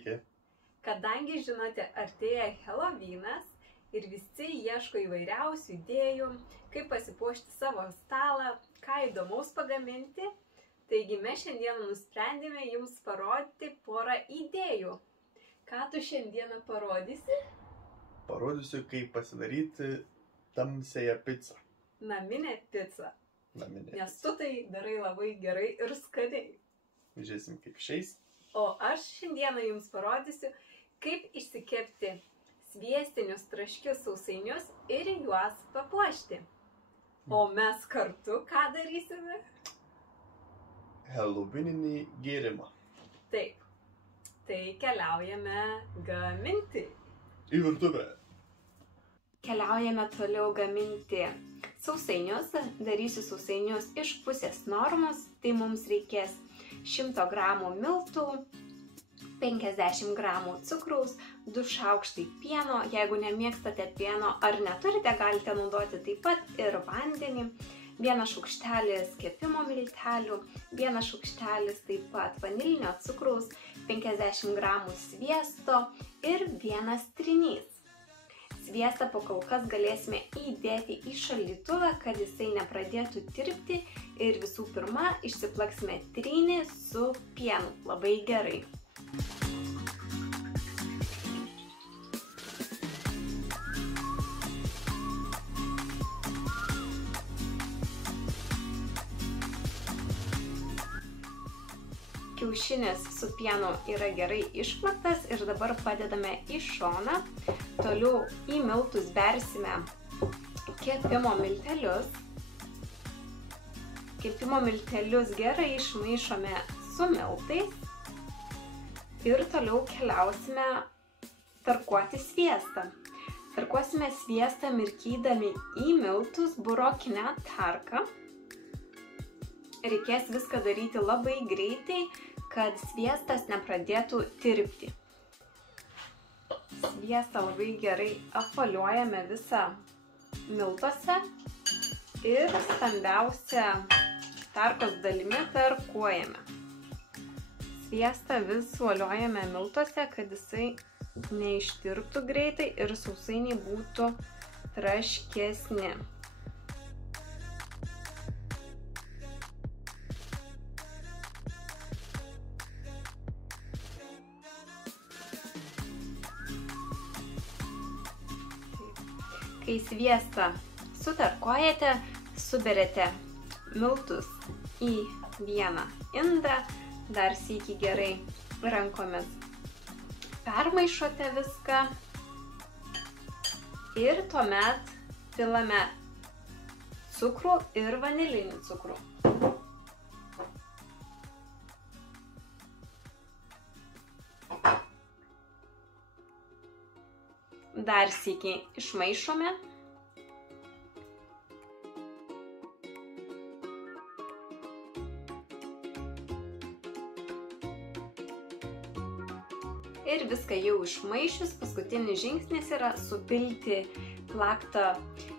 Sveiki. Kadangi žinote, artėja Helovynas ir visi ieško įvairiausių idėjų, kaip pasipuošti savo stalą, ką įdomaus pagaminti, taigi mes šiandien nusprendėme jums parodyti porą idėjų. Ką tu šiandieną parodysi? Parodysiu, kaip pasidaryti tamsiąją picą. Naminę picą. Naminę. Nes tu tai darai labai gerai ir skaniai. Žiūrėsim, kaip išeis. O aš šiandieną jums parodysiu, kaip išsikepti sviestinius traškius sausainius ir juos papuošti. O mes kartu ką darysime? Helovyninį gėrimą. Taip. Tai keliaujame gaminti. Į virtuvę. Keliaujame toliau gaminti sausainius. Darysiu sausainius iš pusės normos. Tai mums reikės 100 gramų miltų, 50 gramų cukraus, 2 šaukštai pieno. Jeigu nemėgstate pieno ar neturite, galite naudoti taip pat ir vandenį. 1 šaukštelis kepimo miltelių, 1 šaukštelis taip pat vanilinio cukraus, 50 gramų sviesto ir 1 trynys. Sviestą po kol kas galėsime įdėti į šaldytuvą, kad jisai nepradėtų tirpti ir visų pirma išsiplaksime trynį su pienu labai gerai. Kiaušinis su pienu yra gerai išplaktas ir dabar padedame į šoną. Toliau į miltus bersime kepimo miltelius. Kepimo miltelius gerai išmaišome su miltais. Ir toliau keliausime tarkuoti sviestą. Tarkuosime sviestą mirkydami į miltus burokinę tarką. Reikės viską daryti labai greitai, kad sviestas nepradėtų tirpti. Sviestą labai gerai apvaliuojame visą miltuose ir stambiausią tarkos dalimi tarkuojame. Sviestą vis voliojame miltuose, kad jisai neištirptų greitai ir sausainiai būtų traškesni. Kai sviestą sutarkuojate, suberiate miltus į vieną indą, dar sykį gerai rankomis permaišote viską ir tuomet pilame cukrų ir vanilinį cukrų. Dar sykį išmaišome. Ir viską jau išmaišius, paskutinis žingsnis yra supilti plaktą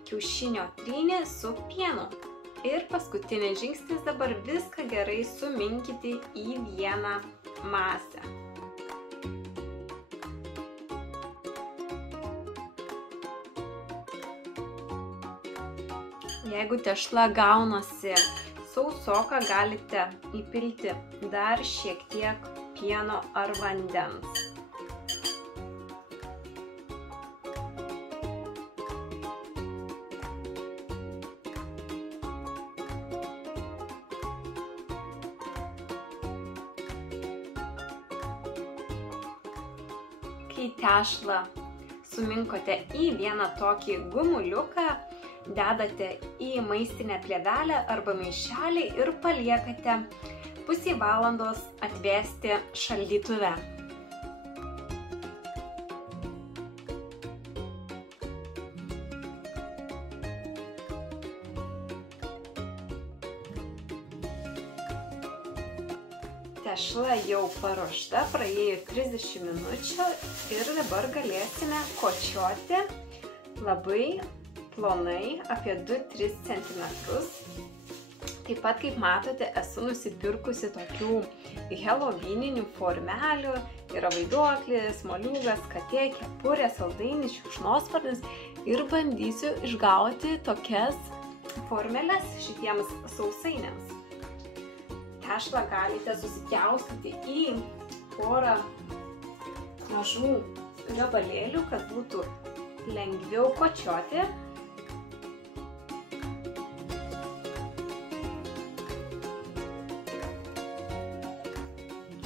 kiaušinio trynį su pienu. Ir paskutinis žingsnis dabar viską gerai suminkyti į vieną masę. Jeigu tešla gaunasi sausoka, galite įpilti dar šiek tiek pieno ar vandens. Kai tešlą suminkote į vieną tokį gumuliuką, dedate į maistinę plėvelę arba maišelį ir paliekate pusę valandos atvėsti šaldytuve. Tešla jau paruošta, praėjo 30 minučių ir dabar galėsime kočioti labai plonai, apie 2-3 cm. Taip pat, kaip matote, esu nusipirkusi tokių helovyninių formelių Yra vaiduoklis, moliūgas, katė, kepurė, saldainis, šikšnosparnis ir bandysiu išgauti tokias formeles šitiems sausainiams. Tešlą galite susipjaustyti į porą mažų gabalėlių, kad būtų lengviau kočioti.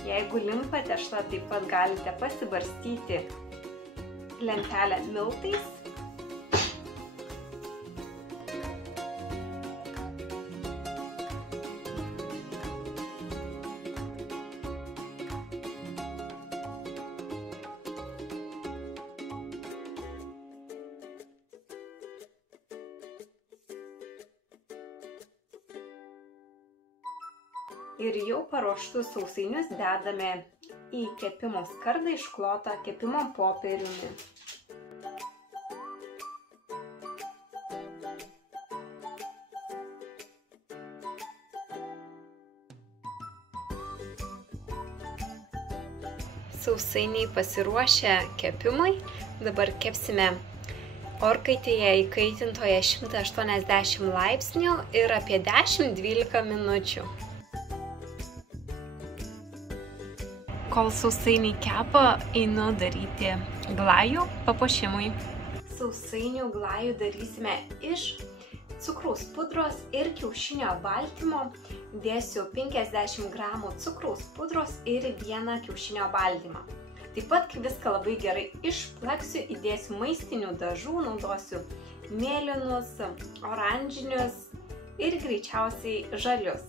Jeigu limpa tešla, taip pat galite pasibarstyti lentelę miltais. Ir jau paruoštus sausainius dedame į kepimo skardą išklotą kepimo popieriumi. Sausainiai pasiruošę kepimui. Dabar kepsime orkaitėje įkaitintoje 180 laipsnių ir apie 10-12 minučių. Kol sausainiai kepa, einu daryti glajų papuošimui. Sausainių glajų darysime iš cukraus pudros ir kiaušinio baltymo. Dėsiu 50 gramų cukraus pudros ir 1 kiaušinio baltymą. Taip pat, kai viską labai gerai išplaksiu, įdėsiu maistinių dažų, naudosiu mėlynus, oranžinius ir greičiausiai žalius.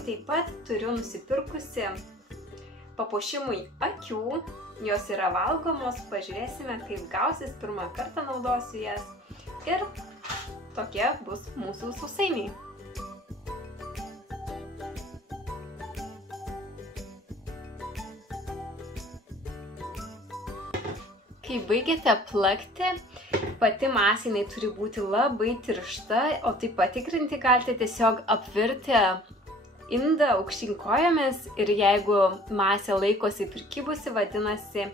Taip pat turiu nusipirkusi papuošimui akių, jos yra valgomos, pažiūrėsime, kaip gausis, pirmą kartą naudosiu jas ir tokie bus mūsų sausainiai. Kai baigėte plakti, pati masė jinai turi būti labai tiršta, o tai patikrinti galite tiesiog apvirti indą aukštyn kojomis ir jeigu masė laikosi prikibusi, vadinasi,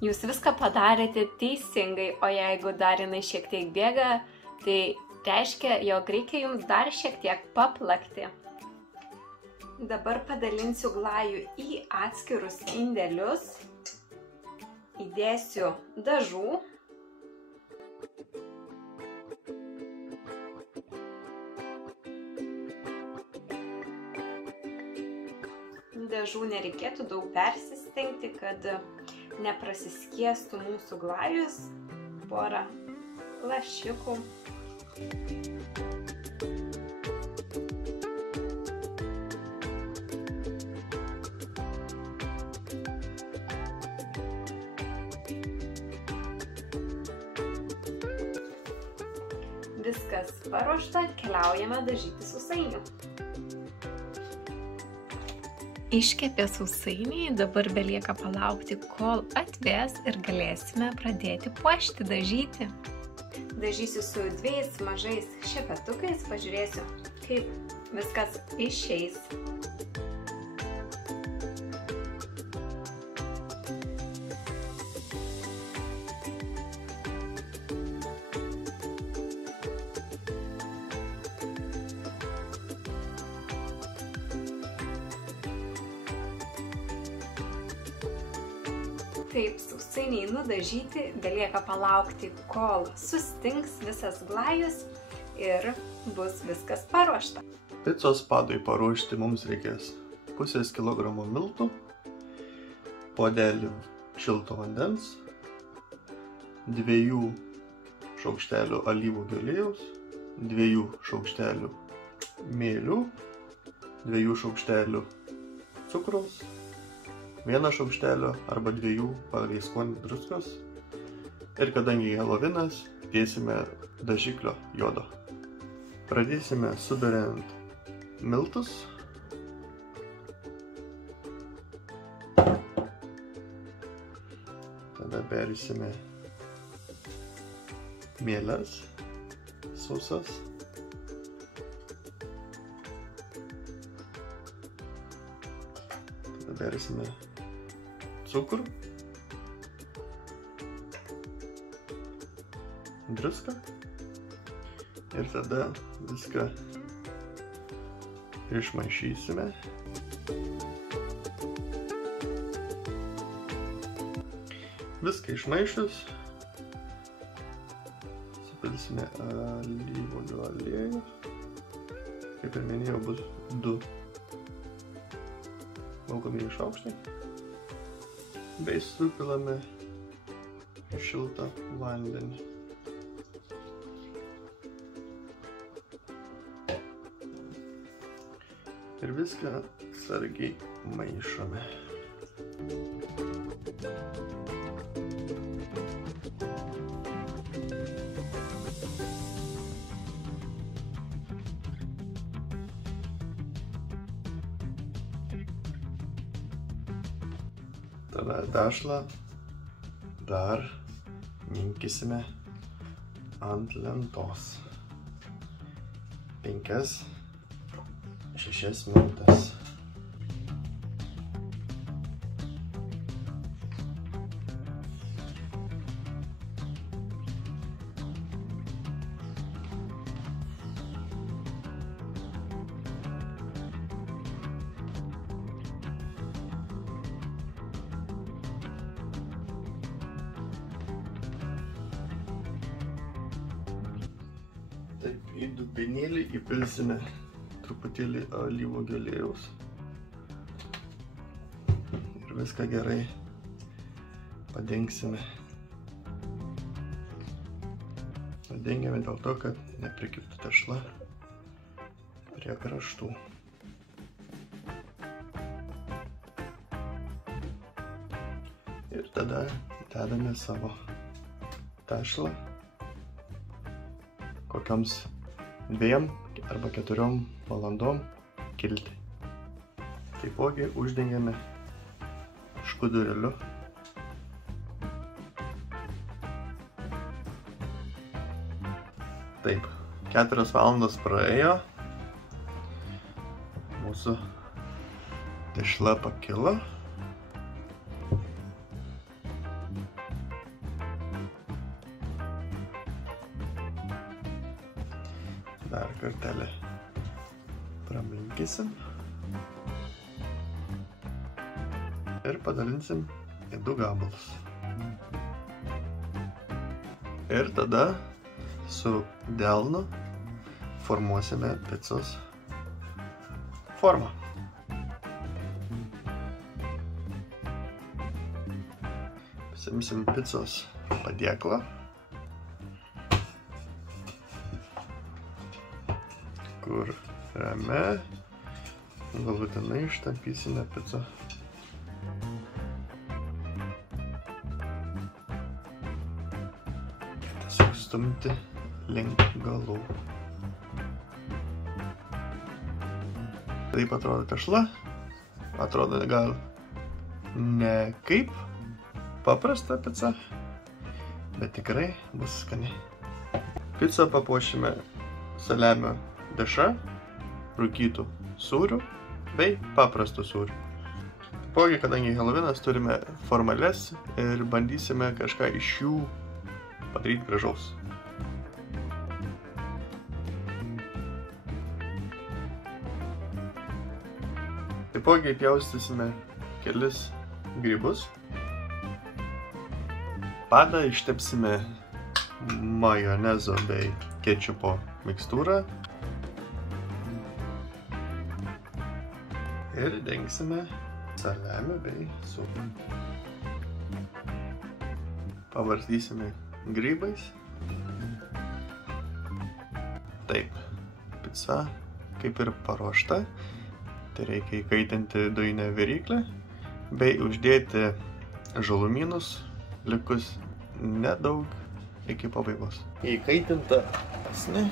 jūs viską padarėte teisingai, o jeigu dar jinai šiek tiek bėga, tai reiškia, jog reikia jums dar šiek tiek paplakti. Dabar padalinsiu glajų į atskirus indelius, įdėsiu dažų. Dažų nereikėtų daug persistengti, kad neprasiskiestų mūsų glajus. Porą lašiukų. Viskas paruošta, keliaujame dažyti sausainių. Iškepė sausainiai, dabar belieka palaukti, kol atvės ir galėsime pradėti puošti, dažyti. Dažysiu su 2 mažais šepetukais, pažiūrėsiu, kaip viskas išeis. Taip, sausainiai nudažyti, belieka palaukti, kol sustings visas glajus ir bus viskas paruošta. Picos padui paruošti mums reikės 0,5 kg miltų, puodelį šilto vandens, 2 šaukštelių alyvuogių aliejaus, 2 šaukštelių mėlių, 2 šaukštelių cukraus, 1 šaukštelio arba 2 pagal skonį druskos ir kadangi helovinas, dėsime dažiklio jodo. Pradėsime suberiant miltus. Tada bersime mieles sausas. Tada bersime cukrų. druską ir tada viską išmaišysime. Viską išmaišius, supilsime alyvuogių aliejų. Kaip ir minėjau, bus 2 valgomieji šaukštai. Bei supilame šiltą vandenį. Ir viską atsargiai maišome. Tada tešlą dar minkysime ant lentos 5-6 minutes. Taip, į dubenėlį įpilsime truputėlį alyvuogių aliejaus ir viską gerai padengsime. Padengiame dėl to, kad neprikibtų tešla prie kraštų. Ir tada dedame savo tešlą kokiams 2 arba 4 valandom kilti. Taipogi uždengiame škudurėliu. Taip, 4 valandos praėjo. Mūsų tešla pakilo. Dar kartelį praminkysim ir padalinsim į 2 gabalus. Ir tada su delnu formuosime picos formą. Pasimsim picos padėklą, kur ramiai galutinai ištampysime picą. Tiesiog stumti link galų. Taip atrodo tešla. Atrodo gal ne kaip paprasta pica, bet tikrai bus skani. Picą papuošime saliamio dešra, rūkytų sūrių bei paprastų sūrių. Taipogi, kadangi Helovinas, turime formales ir bandysime kažką iš jų padaryti gražaus. Taipogi pjaustysime kelis grybus. Padą ištepsime majonezo bei kečupo mikstūrą. Ir dengsime saliamiu bei sūriu. Pavartysime grybais. Taip, pica kaip ir paruošta. Tai reikia įkaitinti dujinę viryklę bei uždėti žalumynus likus nedaug iki pabaigos. Įkaitinta pasne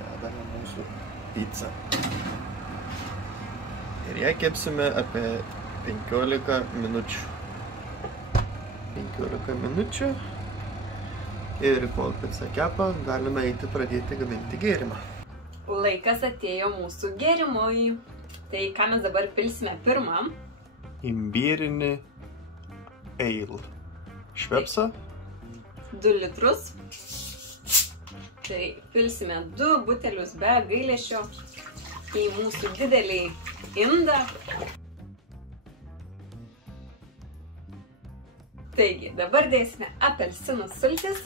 dedame mūsų picą. Ir ją kepsime apie 15 minučių. 15 minučių. Ir kol pica kepa, galime eiti pradėti gaminti gėrimą. Laikas atėjo mūsų gėrimui. Tai ką mes dabar pilsime pirmam? Imbierinį ale. Švepsą 2 litrus. Tai pilsime 2 butelius be gailesčio į mūsų didelį indą. Taigi, dabar dėsime apelsinų sultis.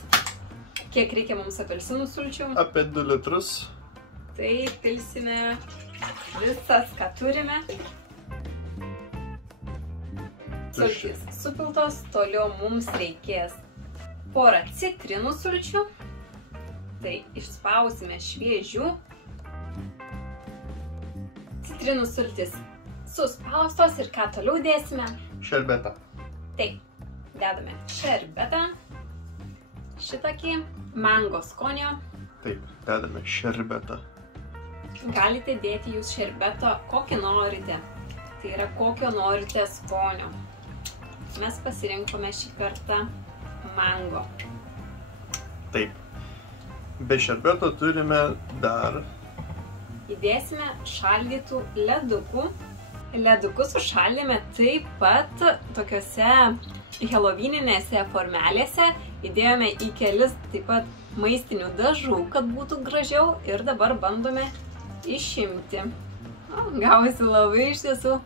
Kiek reikia mums apelsinų sulčių? Apie 2 litrus. Tai pilsime visas, ką turime. Sultys supiltos, toliau mums reikės porą citrinų sulčių. Tai išspausime šviežių. Citrinų sultis suspaustos ir ką toliau dėsime? Šerbetą. Taip, dedame šerbetą. Šitokį mango skonio. Taip, dedame šerbetą. Galite dėti jūs šerbeto, kokį norite. Tai yra, kokio norite skonio. Mes pasirinkome šį kartą mango. Taip. Be šerbeto turime dar... Įdėsime šaldytų ledukų. Ledukus sušaldėme taip pat tokiose helovyninėse formelėse. Įdėjome į kelis taip pat maistinių dažų, kad būtų gražiau. Ir dabar bandome išimti. Gavosi labai iš tiesų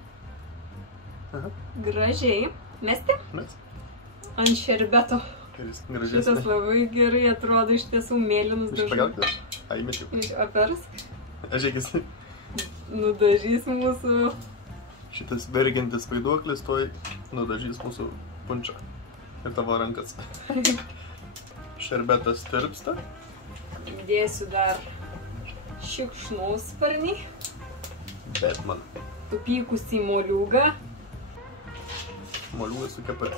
gražiai. Mesti? Mes. Ant šerbeto. Gražesnė. Šitas labai gerai atrodo iš tiesų mėlynus dažus. Išpagaukite? Įmečiau. Apers. Žiūrėkis. Nudažys mūsų. Šitas vergiantis vaiduoklis toj nudažys mūsų punčą. Ir tavo rankas. Šerbetas tirpsta. Dėsiu dar šikšnosparnį. Batman. Supykusį moliūgą. Moliūgas su kepe.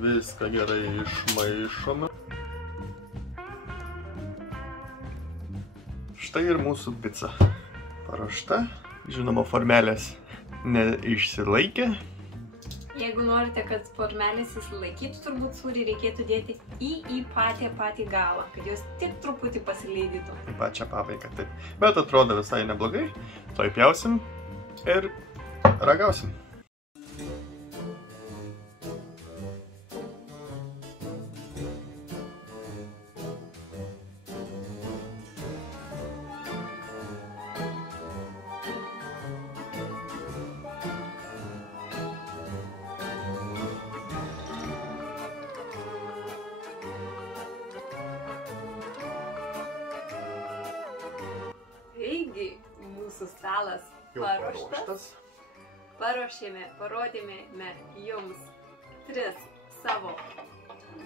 Viską gerai išmaišome. Štai ir mūsų pica. Paruošta. Žinoma, formelės neišsilaikė. Jeigu norite, kad formelės įsilaikytų, turbūt sūrį reikėtų dėti į patį galą, kad jos tik truputį pasileidytų. Į pačią pabaigą, taip. Bet atrodo visai neblogai. Toj pjausim ir ragausim. Taigi, mūsų stalas Jau paruoštas. Parodėme jums 3 savo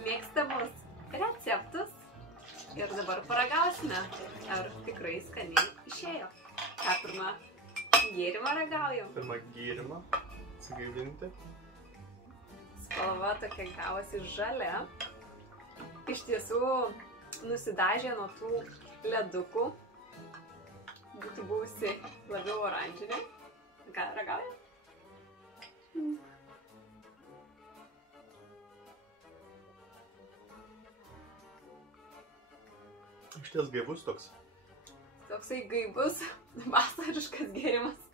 mėgstamus receptus. Ir dabar paragausime, ar tikrai skaniai išėjo. Ką pirmą gėrimą ragaujam? Pirmą gėrimą atsigaivinti. Spalva tokia gavosi žalia. Iš tiesų nusidažė nuo tų ledukų. Būtų buvusi labiau oranžinė. Ką ragaujam? Išties gaivus toks. Toksai gaivus, vasariškas gėrimas.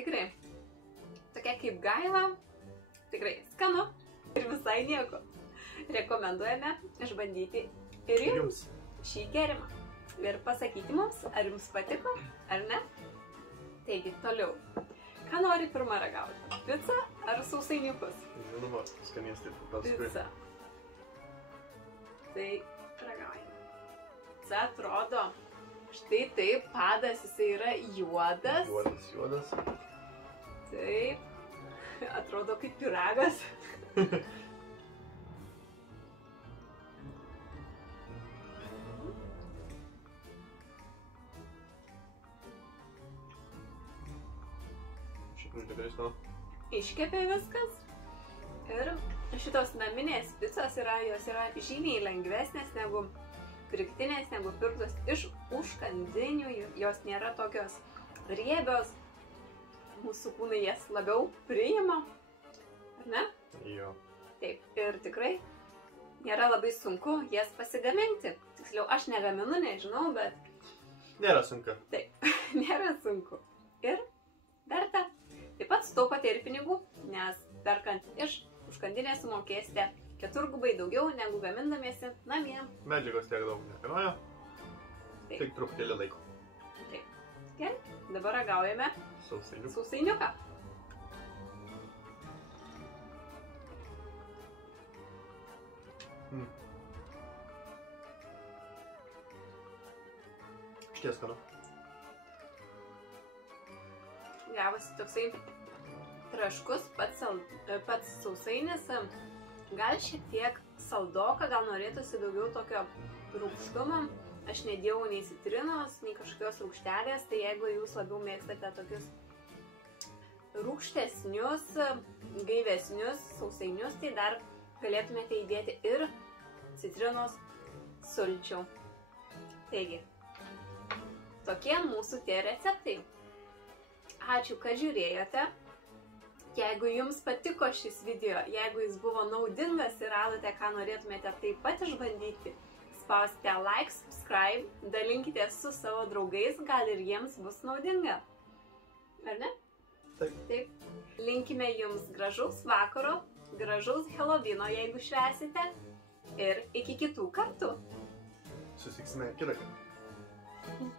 Tikrai. Tokia kaip gaiva. Tikrai skanu ir visai nieko. Rekomenduojame išbandyti ir jums šį gėrimą. Ir pasakyti mums, ar jums patiko, ar ne. Taigi, toliau. Ką nori pirmą ragauti? Picą ar sausainiukus? Žinoma, skanėsti paskui. Pica. Tai ragaujame. Pica atrodo, štai taip, padas jisai yra juodas. Juodas. Taip. Atrodo kaip pyragas. Iškepė viskas. Ir šitos naminės picos jos yra žymiai lengvesnės negu pirktinės, negu pirktos iš užkandinių. Jos nėra tokios riebios. Mūsų kūnai jas labiau priima. Ar ne? Jo. Taip. Ir tikrai nėra labai sunku jas pasigaminti. Tiksliau, aš negaminu, nežinau, bet... Nėra sunku. Taip, nėra sunku. Ir verta. Taip pat sutaupate ir pinigų, nes perkant iš užkandinę sumokėsite 4x daugiau negu gamindamiesi namie. Medžiagos tiek daug nekainuoja. Taip. Tik truputėlį laiko. Taip. Gerai, dabar ragaujame Sausainių. sausainiuką. Išties skanu. Gavosi toksai traškus, pats sausainis, gal šiek tiek saldoka, gal norėtųsi daugiau tokio rūgštumo. Aš nedėjau nei citrinos, nei kažkokios rūgštelės, tai jeigu jūs labiau mėgstate tokius rūgštesnius, gaivesnius sausainius, tai dar galėtumėte įdėti ir citrinos sulčių. Taigi, tokie mūsų tie receptai. Ačiū, kad žiūrėjote. Jeigu jums patiko šis video, jeigu jis buvo naudingas ir radote, ką norėtumėte taip pat išbandyti, spauskite like, subscribe, dalinkitės su savo draugais, gal ir jiems bus naudinga. Ar ne? Taip. Taip. Linkime jums gražaus vakaro, gražaus Helovino, jeigu švęsite, ir iki kitų kartų. Susitiksime kitą kartą.